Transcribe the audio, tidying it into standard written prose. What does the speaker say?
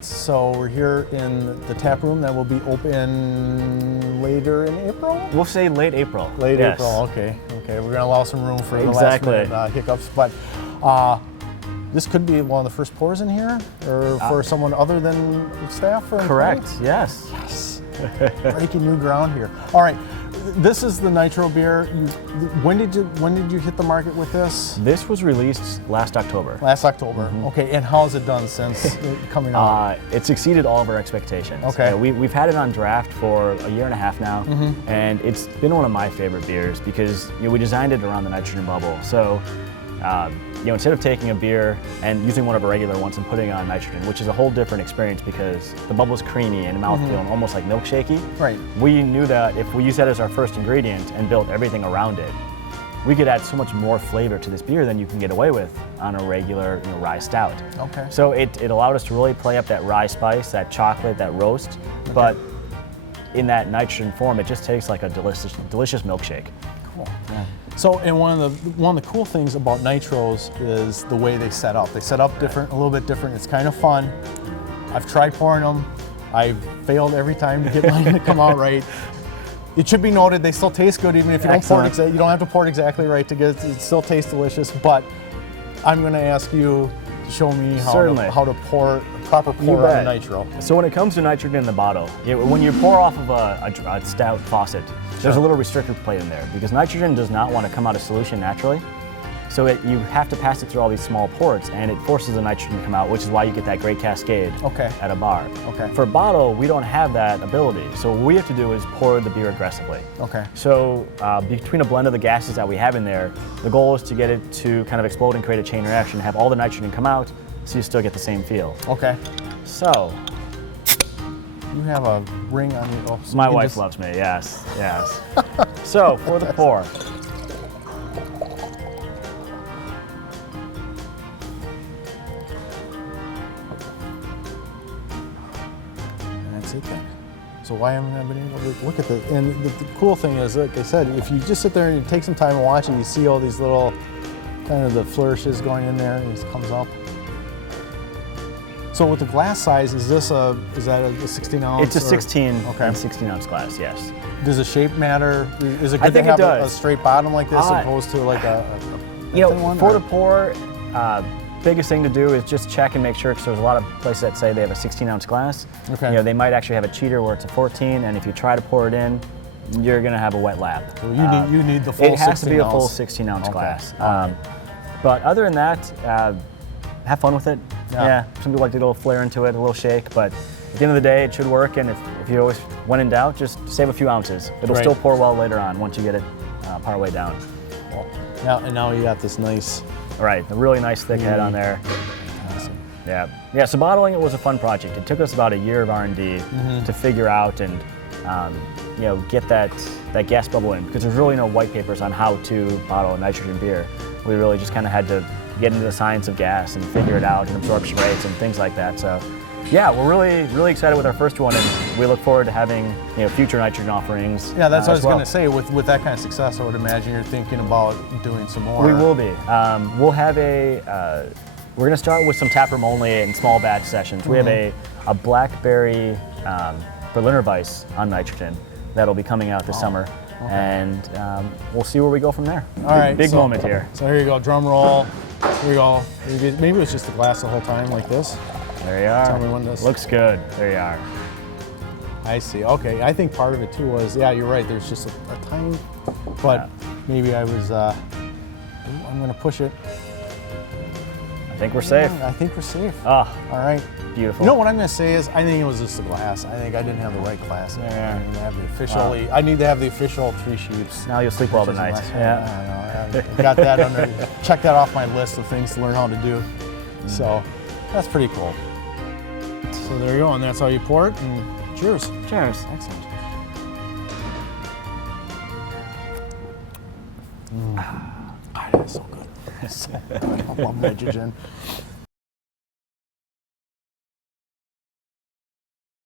So we're here in the tap room that will be open later in April? We'll say late April. Late yes. April, okay. Okay, we're gonna allow some room for the Exactly. last minute hiccups, but this could be one of the first pours in here, or for someone other than staff? Or Correct, employees? yes. Yes, breaking new ground here. All right, this is the Nitro beer. When did you hit the market with this? This was released last October. Last October. Okay, and how has it done since coming out? It's exceeded all of our expectations. Okay. We've had it on draft for a year and a half now, and it's been one of my favorite beers because we designed it around the nitrogen bubble. So instead of taking a beer and using one of our regular ones and putting on nitrogen, which is a whole different experience because the bubble's creamy and mouthfeel and almost like milkshakey. Right. We knew that if we used that as our first ingredient and built everything around it, we could add so much more flavor to this beer than you can get away with on a regular rye stout. Okay. So it allowed us to really play up that rye spice, that chocolate, that roast, but in that nitrogen form, it just tastes like a delicious milkshake. Cool. Yeah. So, and one of the cool things about nitros is the way they set up. They set up different, a little bit different. It's kind of fun. I've tried pouring them. I've failed every time to get mine to come out right. It should be noted they still taste good even if you don't pour it. You don't have to pour it exactly right to get it. It still tastes delicious. But I'm going to ask you to show me how to pour. Proper pour on a nitro. So when it comes to nitrogen in the bottle, when you pour off of a stout faucet, there's a little restrictor plate in there because nitrogen does not want to come out of solution naturally. So you have to pass it through all these small ports and it forces the nitrogen to come out, which is why you get that great cascade at a bar. Okay. For a bottle, we don't have that ability. So what we have to do is pour the beer aggressively. Okay. So between a blend of the gases that we have in there, the goal is to get it to kind of explode and create a chain reaction, have all the nitrogen come out, so you still get the same feel. Okay. So. You have a ring on your... Oh, so my wife loves me, yes, yes. So, for the pour. That's it then. So why haven't I been able to look at this? And the cool thing is, like I said, if you just sit there and you take some time and watch it, you see all these little, kind of the flourishes going in there and it comes up. So with the glass size, is that a 16 ounce? It's a 16 and 16 ounce glass, yes. Does the shape matter? Is it good to have a straight bottom like this opposed to like a one? For the pour, biggest thing to do is just check and make sure, because there's a lot of places that say they have a 16 ounce glass. Okay. They might actually have a cheater where it's a 14, and if you try to pour it in, you're gonna have a wet lap. So you need the full 16 ounce. It has to be a full 16 ounce glass. But other than that, have fun with it. Yeah, some people like to get a little flair into it, a little shake, but at the end of the day, it should work, and if you always, when in doubt, just save a few ounces. It'll still pour well later on once you get it part way down. Cool. Now you got this nice... Right, a really nice thick head on there. Awesome. Yeah, so bottling it was a fun project. It took us about a year of R&D to figure out and get that gas bubble in, because there's really no white papers on how to bottle a nitrogen beer. We really just kind of had to get into the science of gas and figure it out and absorption rates and things like that. So yeah, we're really excited with our first one, and we look forward to having future nitrogen offerings. Yeah, that's what I was going to say. With that kind of success, I would imagine you're thinking about doing some more. We will be. We'll have we're going to start with some taproom only and small batch sessions. We have a blackberry Berliner Weiss on nitrogen that'll be coming out this summer. Okay. And we'll see where we go from there. All right. Big moment here. So here you go, drum roll. Here we go. Maybe it was just the glass the whole time like this. There you are. Tell me when this... Looks good. There you are. I see. Okay. I think part of it too was, you're right. There's just a tiny, but maybe I was, I'm going to push it. I think we're safe. I think we're safe. Oh, all right. Beautiful. You know what I'm going to say is, I think it was just the glass. I think I didn't have the right glass. Yeah. I need to have the officially. I need to have the official Three Sheeps. Now you'll sleep well tonight. Yeah. I got that under. Check that off my list of things to learn how to do. So that's pretty cool. So there you go, and that's how you pour it. And cheers. Cheers. Excellent. That's so good. So good. I love nitrogen.